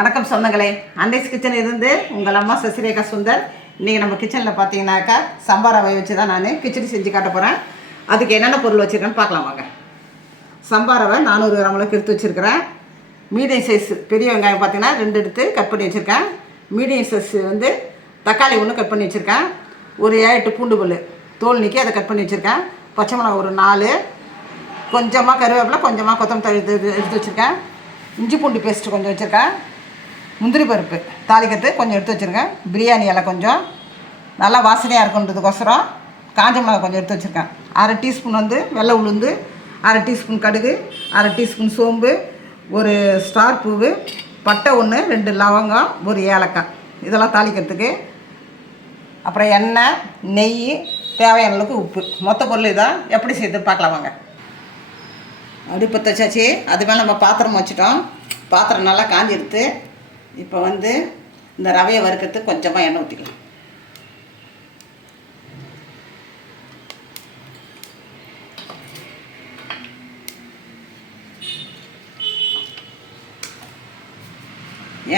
வணக்கம் சொந்தங்களே, அண்டேஸ் கிச்சன் இருந்து உங்கள் அம்மா சசிரேகா சுந்தர். இன்றைக்கி நம்ம கிச்சனில் பார்த்தீங்கன்னாக்கா சம்பா ரவை வச்சு தான் நான் கிச்சடி செஞ்சு காட்ட போகிறேன். அதுக்கு என்னென்ன பொருள் வச்சுருக்கேன்னு பார்க்கலாம் வாங்க. சம்பா ரவை 400 கிராம் அளவுக்கு எடுத்து வச்சுருக்கிறேன். மீடியம் சைஸ் பெரிய வெங்காயம் பார்த்தீங்கன்னா 2 எடுத்து கட் பண்ணி வச்சுருக்கேன். மீடியம் சைஸ் தக்காளி 1 கட் பண்ணி வச்சுருக்கேன். ஒரு 7-8 பூண்டு பல் தோல் நீக்கி அதை கட் பண்ணி வச்சுருக்கேன். பச்சை மிளகா ஒரு 4, கொஞ்சமாக கருவேப்பிலை, கொஞ்சமாக கொத்தமல்லி எடுத்து வச்சுருக்கேன். இஞ்சி பூண்டு பேஸ்ட்டு கொஞ்சம் வச்சுருக்கேன். முந்திரி பருப்பு தாளிக்கிறது கொஞ்சம் எடுத்து வச்சுருக்கேன். பிரியாணி இலை கொஞ்சம் நல்லா வாசனையாக இருக்குன்றதுக்கோசரம் காஞ்ச மிளகா கொஞ்சம் எடுத்து வச்சுருக்கேன். 1/2 டீஸ்பூன் வெள்ளை உளுந்து, 1/2 டீஸ்பூன் கடுகு, 1/2 டீஸ்பூன் சோம்பு, ஒரு ஸ்டார் பூவு, பட்டை 1, 2 லவங்கம், ஒரு ஏலக்காய், இதெல்லாம் தாளிக்கிறதுக்கு. அப்புறம் எண்ணெய், நெய், தேவையான அளவுக்கு உப்பு. மொத்த பொருள் இதான். எப்படி செய்து பார்க்கலாம் வாங்க. அடுப்பை வச்சாச்சு. அது மேலே நம்ம பாத்திரம் வச்சுட்டோம். பாத்திரம் நல்லா காஞ்சி எடுத்து இப்போ இந்த ரவையை வறுக்கிறதுக்கு கொஞ்சமாக எண்ணெய் ஊற்றிக்கலாம்.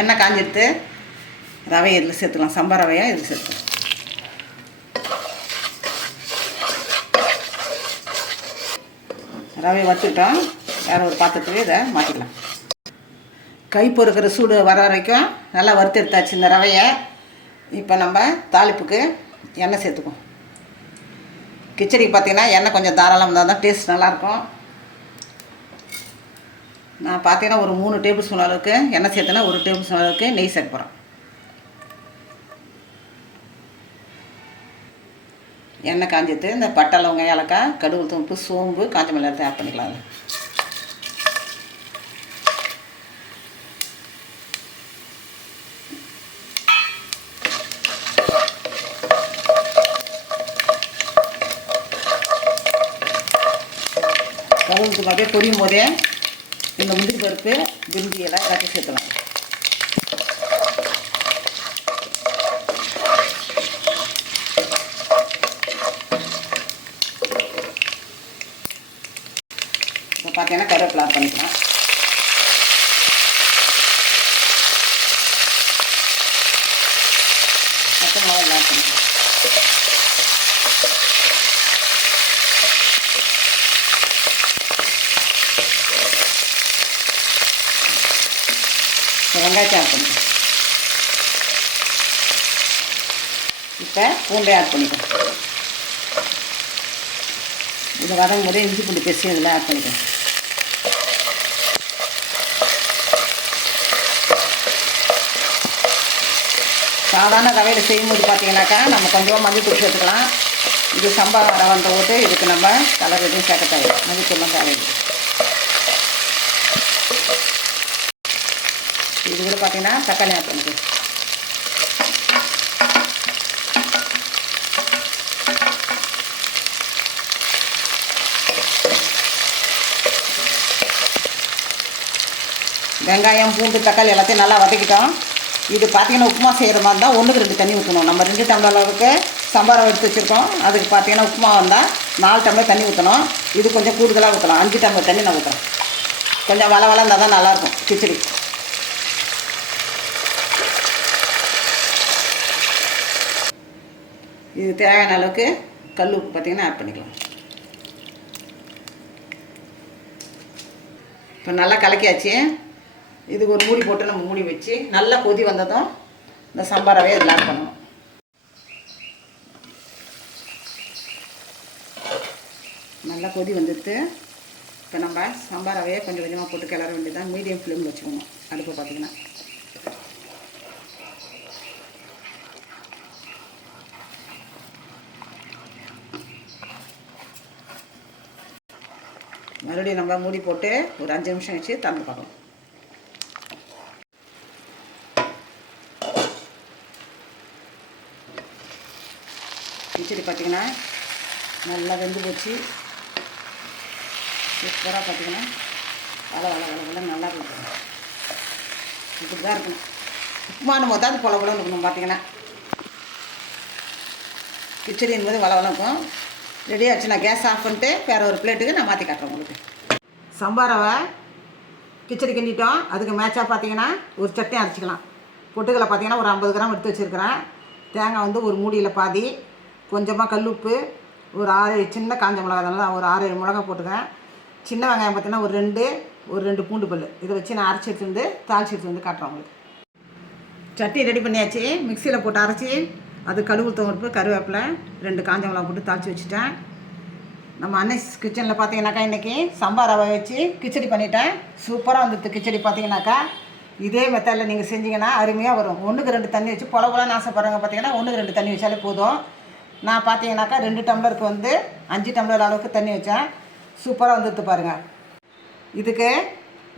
எண்ணெய் காஞ்சி எடுத்து ரவையை இதில் சேர்த்துக்கலாம். சம்பா ரவையை இதில் சேர்த்துக்கலாம். ரவையை வச்சுட்டோம். வேறு ஒரு பாத்திரத்துக்கு இதை மாற்றிக்கலாம். கை பொறுக்கிற சூடு வர வரைக்கும் நல்லா வறுத்து எடுத்தாச்சு இந்த ரவையை. இப்போ நம்ம தாளிப்புக்கு எண்ணெய் சேர்த்துக்குவோம். கிச்சடிக்கு பார்த்திங்கன்னா எண்ணெய் கொஞ்சம் தாராளமாக இருந்தால் தான் டேஸ்ட் நல்லாயிருக்கும். நான் பார்த்தீங்கன்னா ஒரு 3 டேபிள் ஸ்பூன் அளவுக்கு எண்ணெய் சேர்த்தேன்னா 1 டேபிள் ஸ்பூன் அளவுக்கு நெய் சேர்க்க போகிறேன். எண்ணெய் காஞ்சிட்டு இந்த பட்டை, லவங்கம், ஏலக்காய், கடுகு, உப்பு, சோம்பு, காஞ்ச மிளகாய் எடுத்து ஆட் பண்ணிக்கலாம். கடுகு அப்படியே பொரியும் போதே இந்த முந்திரி பருப்பு, பிரிஞ்சி எல்லாம் எல்லாத்தையும் சேர்த்துலாம். இப்போ பார்த்தீங்கன்னா கருவேப்பிலை ஆட் பண்ணிக்கலாம். பச்சை மிளகாய் எல்லாம் ஆட் பண்ணிக்கலாம். வெங்காயத்தை ஆட் பண்ணிக்கலாம். இப்போ பூண்டை ஆட் பண்ணிக்கலாம். இது வதங்கும் போதே இஞ்சி பூண்டு பேஸ்ட் இதில் ஆட் பண்ணிக்கலாம். சாதாரண ரவையில் செய்யும்போது பார்த்தீங்கன்னாக்கா நம்ம கொஞ்சமாக மஞ்சள் தூள் சேர்த்துக்கலாம். இது சம்பா ரவைன்ற போட்டு இதுக்கு நம்ம கலர் எதுவும் சேர்க்க தேவை, மஞ்சள் தூள்லாம் தேவையில்லை. இது கூட பார்த்தீங்கன்னா தக்காளி ஆட் பண்ணிக்கலாம். வெங்காயம், பூண்டு, தக்காளி எல்லாத்தையும் நல்லா வதக்கிட்டோம். இது பார்த்தீங்கன்னா உப்புமா செய்கிற மாதிரி தான் 1க்கு 2 தண்ணி ஊற்றணும். நம்ம 2 டம்ளர் அளவுக்கு சம்பா ரவை எடுத்து வச்சுருக்கோம். அதுக்கு பார்த்தீங்கன்னா உப்புமா வந்தால் 4 டம்ளர் தண்ணி ஊற்றணும். இது கொஞ்சம் கூடுதலாக ஊற்றலாம். 5 டம்ளர் தண்ணி நான் ஊற்றுறேன். கொஞ்சம் வள இருந்தால் தான் நல்லாயிருக்கும் கிச்சடி. இது தேவையான அளவுக்கு கல் உப்பு பார்த்தீங்கன்னா ஆட் பண்ணிக்கலாம். இப்போ நல்லா கலக்கியாச்சு. இதுக்கு ஒரு மூடி போட்டு நம்ம மூடி வச்சு நல்லா கொதி வந்ததும் இந்த சம்பா ரவையை இதில் ஆட் பண்ணணும். நல்லா கொதி வந்துடுது. இப்போ நம்ம சம்பா ரவையை கொஞ்சம் கொஞ்சமாக போட்டு கிளற வேண்டியதான். மீடியம் ஃப்ளேமில் வச்சுக்கணும் அடுப்பை பார்த்தீங்கன்னா. மறுபடியும் நம்ம மூடி போட்டு ஒரு 5 நிமிஷம் வச்சு திறந்து பார்க்கலாம். கிச்சடி பார்த்திங்கன்னா நல்லா வெந்து போச்சு. சூப்பராக பார்த்திங்கன்னா வள நல்லா இருக்கும். இப்படி தான் இருக்கணும். உப்புமான போது அது பொல இருக்கணும். பார்த்திங்கன்னா கிச்சடி என்பது வள இருக்கும். ரெடி ஆச்சு. நான் கேஸ் ஆஃப் பண்ணிட்டு வேறு ஒரு பிளேட்டுக்கு நான் மாற்றி காட்டுறேன் உங்களுக்கு. சம்பா ரவை கிச்சடி கிண்டிட்டோம். அதுக்கு மேட்சாக பார்த்தீங்கன்னா ஒரு சட்னி அரைச்சிக்கலாம். பொட்டுக்கடலை பார்த்தீங்கன்னா ஒரு 50 கிராம் எடுத்து வச்சுருக்கிறேன். தேங்காய் வந்து ஒரு மூடியில் பாதி, கொஞ்சமாக கல் உப்பு, ஒரு 6 சின்ன காஞ்ச மிளகா, அதனால் ஒரு 6-7 மிளகா போட்டுக்கிறேன். சின்ன வெங்காயம் பார்த்தீங்கன்னா ஒரு 2 பூண்டு பல். இதை வச்சு நான் அரைச்சி எடுத்து வந்து தாளிச்சு எடுத்து வந்து காட்டுறேன் உங்களுக்கு. சட்னி ரெடி பண்ணியாச்சு. மிக்சியில் போட்டு அரைச்சி அது கடுகு உளுத்தம்பருப்பு, கருவேப்பிலை, 2 காஞ்ச மிளகா போட்டு தாளித்து வச்சுட்டேன். நம்ம அன்னைஸ் கிச்சனில் பார்த்தீங்கன்னாக்கா இன்றைக்கி சம்பார் ரவை வச்சு கிச்சடி பண்ணிட்டேன். சூப்பராக வந்துடுது கிச்சடி. பார்த்தீங்கன்னாக்கா இதே மெத்தடில் நீங்கள் செஞ்சிங்கன்னா அருமையாக வரும். 1க்கு 2 தண்ணி வச்சு பொலன்னு ஆசைப்படுறவங்க பார்த்தீங்கன்னா 1க்கு 2 தண்ணி வச்சாலே போதும். நான் பார்த்தீங்கன்னாக்கா 2 டம்ளருக்கு வந்து 5 டம்ளர் அளவுக்கு தண்ணி வச்சேன். சூப்பராக வந்துடுது பாருங்கள். இதுக்கு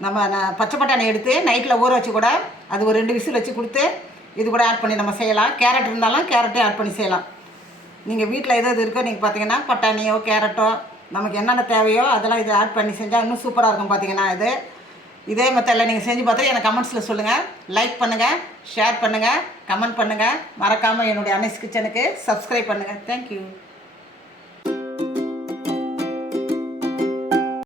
நம்ம பச்சை பட்டாணி எடுத்து நைட்டில் ஊற வச்சு கூட அது ஒரு 2 விசில் வச்சு கொடுத்து இது கூட ஆட் பண்ணி நம்ம செய்யலாம். கேரட் இருந்தாலும் கேரட்டையும் ஆட் பண்ணி செய்யலாம். நீங்கள் வீட்டில் எது இருக்கோ நீங்கள் பார்த்தீங்கன்னா பட்டாணியோ கேரட்டோ நமக்கு என்னென்ன தேவையோ அதெல்லாம் இதை ஆட் பண்ணி செஞ்சால் இன்னும் சூப்பராக இருக்கும். பார்த்தீங்கன்னா இதே மெத்தடில் நீங்கள் செஞ்சு பார்த்து எனக்கு கமெண்ட்ஸில் சொல்லுங்கள். லைக் பண்ணுங்கள், ஷேர் பண்ணுங்கள், கமெண்ட் பண்ணுங்கள். மறக்காமல் என்னுடைய அன்னைஸ் கிச்சனுக்கு சப்ஸ்கிரைப் பண்ணுங்கள். தேங்க்யூ.